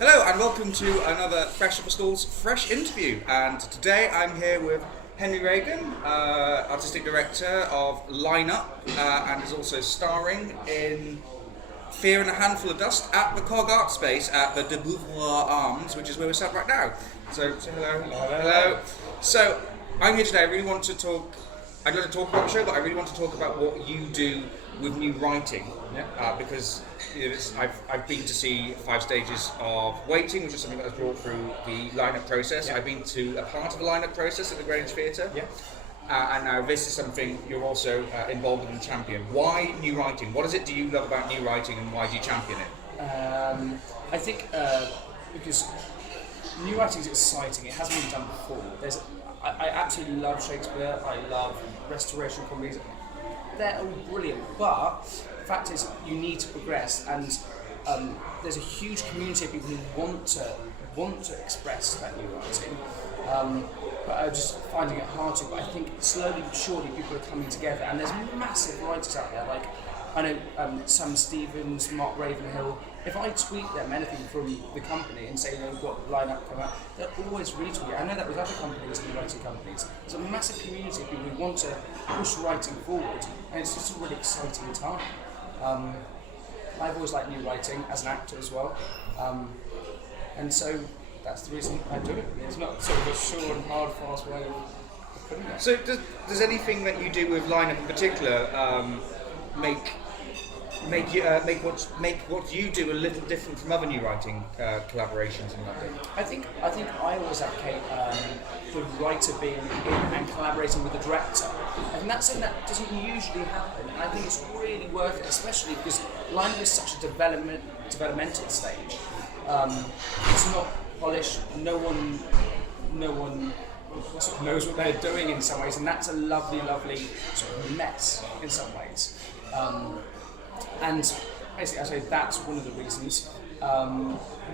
Hello and welcome to another Fresh Off the Stalls Fresh interview, and today I'm here with Henry Regan, Artistic Director of Lineup, and is also starring in Fear and a Handful of Dust at the Cog Art Space at the De Beauvoir Arms, which is where we're sat right now. So hello. Hello. So I'm here today. I'd love to talk about the show, but I really want to talk about what you do with new writing, because I've been to see 5 stages of waiting, which is something that was brought through the lineup process. I've been to a part of the lineup process at the Greenwich Theatre, and now this is something you're also involved in and champion. Why new writing? What is it do you love about new writing, and why do you champion it? I think because new writing is exciting. It hasn't been done before. I absolutely love Shakespeare. I love restoration comedies. They're all brilliant, but the fact is you need to progress, and there's a huge community of people who want to express that new writing, but I'm just finding it hard to. But I think slowly but surely people are coming together, and there's massive writers out there. Like I know Sam Stevens, Mark Ravenhill. If I tweet them anything from the company and say, we've got lineup coming out, they'll always retweet it. I know that with other companies and writing companies. There's a massive community of people who want to push writing forward, and it's just a really exciting time. I've always liked new writing as an actor as well, and so that's the reason I do it. It's not sort of a sure and hard, fast way of putting it. So does anything that you do with lineup in particular make what you do a little different from other new writing collaborations and that thing? I think I always advocate the writer being in and collaborating with the director. I think that's something that doesn't usually happen, and I think it's really worth it, especially because lineup is such a developmental stage. It's not polished. No one sort of knows what they're doing in some ways, and that's a lovely sort of mess in some ways. And basically, I say that's one of the reasons.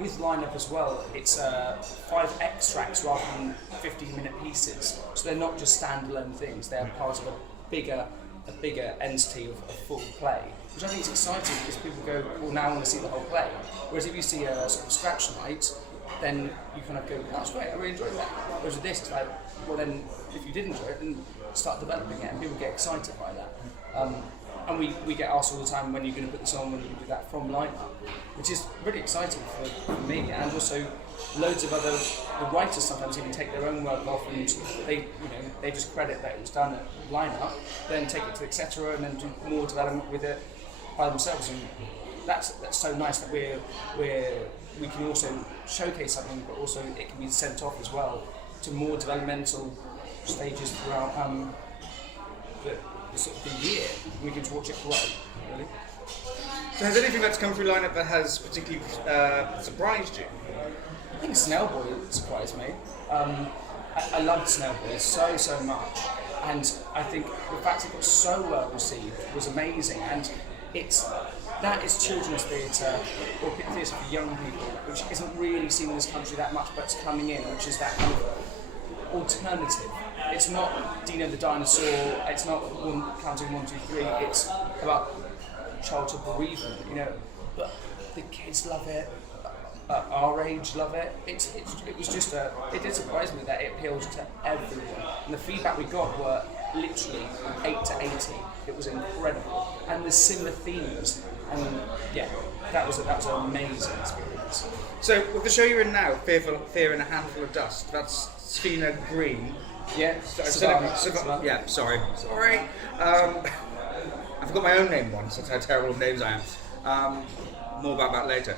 With lineup as well, it's 5 extracts rather than 15-minute pieces. So they're not just standalone things; they're part of a bigger entity of a full play, which I think is exciting because people go, well, now I want to see the whole play. Whereas if you see a sort of scratch night, then you kind of go, that's great, I really enjoyed that. Whereas with this, it's like, well, then if you did enjoy it, then start developing it, and people get excited by that. And we get asked all the time, when are you going to put this on, when are you going to do that from lineup, which is really exciting for me, and also loads of the writers sometimes even take their own work off, and they just credit that it was done at lineup, then take it to etc. and then do more development with it by themselves, and that's so nice that we can also showcase something, but also it can be sent off as well to more developmental stages throughout sort of the year. We get to watch it grow, really. So has anything that's come through lineup that has particularly surprised you? I think Snailboy surprised me. I loved Snailboy so much, and I think the fact it got so well received was amazing. And that is children's theatre, or theatre for young people, which isn't really seen in this country that much, but it's coming in, which is that kind of alternative. It's not Dino the Dinosaur, it's not counting 1, 2, 3, it's about childhood bereavement, but the kids love it, our age love it. It did surprise me that it appeals to everyone, and the feedback we got were literally 8 to 80. It was incredible, and there's similar themes, and that was an amazing experience. So with the show you're in now, Fear and a Handful of Dust, that's Sphena Green. Yeah, Yeah, sorry. I forgot my own name once, that's how terrible names I am. More about that later.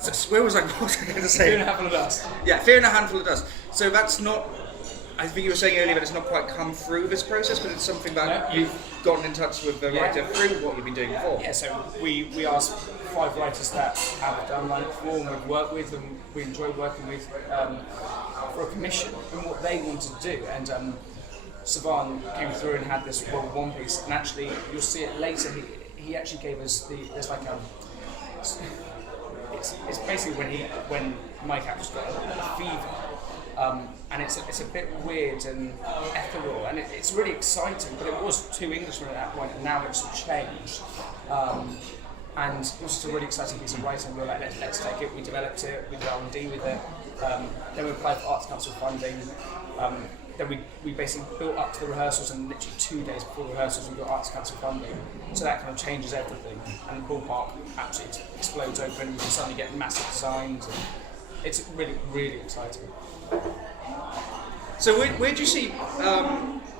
So where was I going to say? Fear and a Handful of Dust. Yeah, Fear and a Handful of Dust. So that's not, I think you were saying earlier that it's not quite come through this process, but it's something that you've gotten in touch with the writer through what you've been doing before. Yeah, so we asked 5 writers that have done lineup before, and we've worked with, and we enjoy working with for a commission and what they wanted to do. And Savan came through and had this World War I piece, and actually you'll see it later. He actually gave us there's like it's basically when Mike actually got a fever. And it's a bit weird and ethereal, and it's really exciting, but it was 2 Englishmen at that point, and now it's changed. and it was just a really exciting piece of writing. We were like, let's take it. We developed it, we did R&D with it. Then we applied for Arts Council funding. Then we basically built up to the rehearsals, and literally 2 days before the rehearsals we got Arts Council funding. So that kind of changes everything, and the ballpark absolutely explodes open. You can suddenly get massive designs, and it's really, really exciting. So where do you see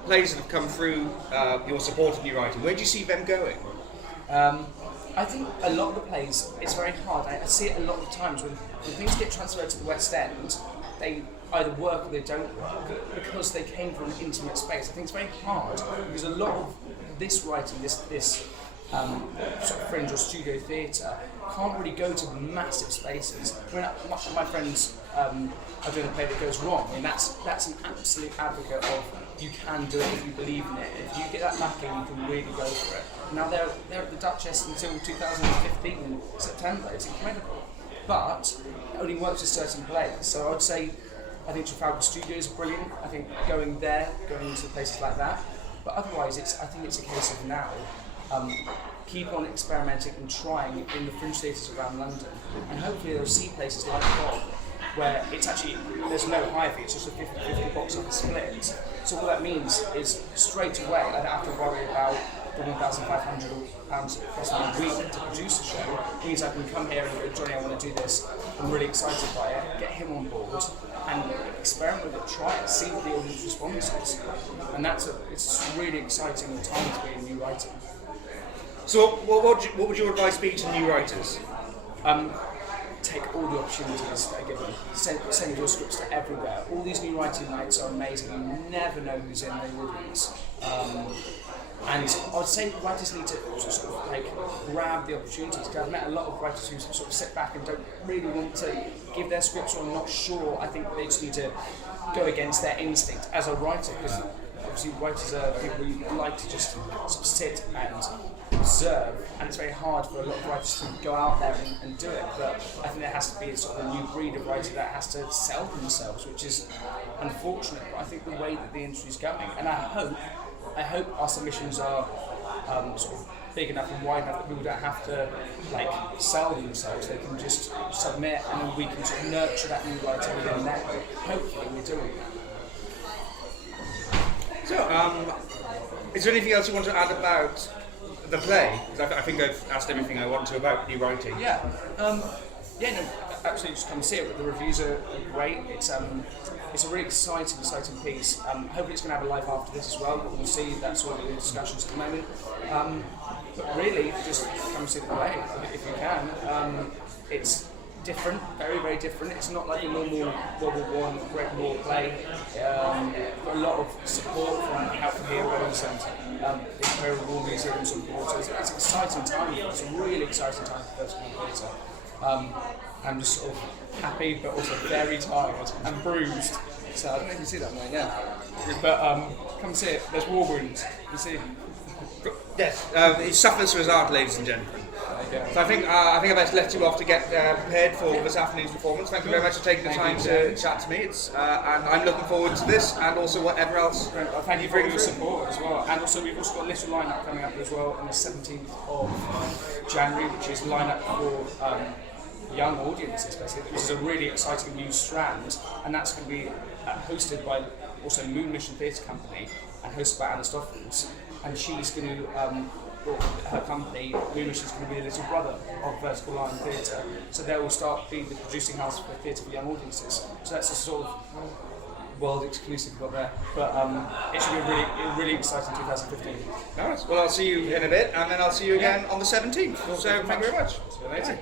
plays that have come through your support of new writing? Where do you see them going? I think a lot of the plays, it's very hard. I see it a lot of times when things get transferred to the West End, they either work or they don't work because they came from an intimate space. I think it's very hard because a lot of this writing, this sort of fringe or studio theatre, can't really go to massive spaces. I mean, my friends are doing a play that goes wrong, and that's an absolute advocate of you can do it if you believe in it. If you get that backing, you can really go for it. Now they're at the Duchess until 2015 September. It's incredible, but it only works with certain plays. So I would say I think Trafalgar Studios are brilliant. I think going into places like that. But otherwise, I think it's a case of now keep on experimenting and trying in the fringe theatres around London, and hopefully they'll see places like Bob where it's actually, there's no high fee, it's just a 50-50 box office split. So what that means is straight away I don't have to worry about the £1,500 cost a week to produce a show. It means I can come here and go, Johnny, I want to do this, I'm really excited by it, get him on board and experiment with it, try it, see what the audience response is. And it's a really exciting time to be in new writing. So what would your advice be to new writers? Take all the opportunities that are given. Send your scripts to everywhere. All these new writing nights are amazing. You never know who's in the audience. And I would say writers need to sort of like grab the opportunities. I've met a lot of writers who sort of sit back and don't really want to give their scripts, or are not sure. I think they just need to go against their instinct as a writer, because obviously writers are people who like to just sort of sit and observe, and it's very hard for a lot of writers to go out there and do it. But I think there has to be sort of a new breed of writer that has to sell themselves, which is unfortunate. But I think the way that the industry is going, and I hope our submissions are sort of big enough and wide enough that people don't have to like sell themselves. They can just submit, and then we can sort of nurture that new writer within them. Hopefully, we're doing that. So, is there anything else you want to add about the play? Because I think I've asked everything I want to about new writing. Yeah, absolutely. Just come see it. The reviews are great. It's a really exciting piece. Hopefully, it's going to have a life after this as well. But we'll see. That's all the discussions at the moment. But really, just come see the play if you can. It's different, very, very different. It's not like a normal World War I Great War play. Got a lot of support from Help Heroes and the Imperial War Museums on board. So it's an exciting time. It's a really exciting time for First World Theatre. I'm just sort of happy, but also very tired and bruised. So I don't know if you see that, man. Yeah. But come see it. There's war wounds. You see. Yes, he suffers for his art, ladies and gentlemen. So I think I best let you off to get prepared for this afternoon's performance. Thank you very much for taking the time to chat to me. And I'm looking forward to this and also whatever else. Thank you for your support as well. And also we've also got a little lineup coming up as well on the 17th of January, which is lineup for young audiences, basically, which is a really exciting new strand, and that's going to be hosted by also Moon Mission Theatre Company and hosted by Anna Stoffels, and she's going to her company, Moon Mission, is going to be the little brother of Vertical Line Theatre, so they will start being the producing house for theatre for young audiences. So that's a sort of world exclusive we've got there, but it should be a really exciting 2015. Nice. Well, I'll see you in a bit, and then I'll see you again on the 17th. So thank you very much. See you later.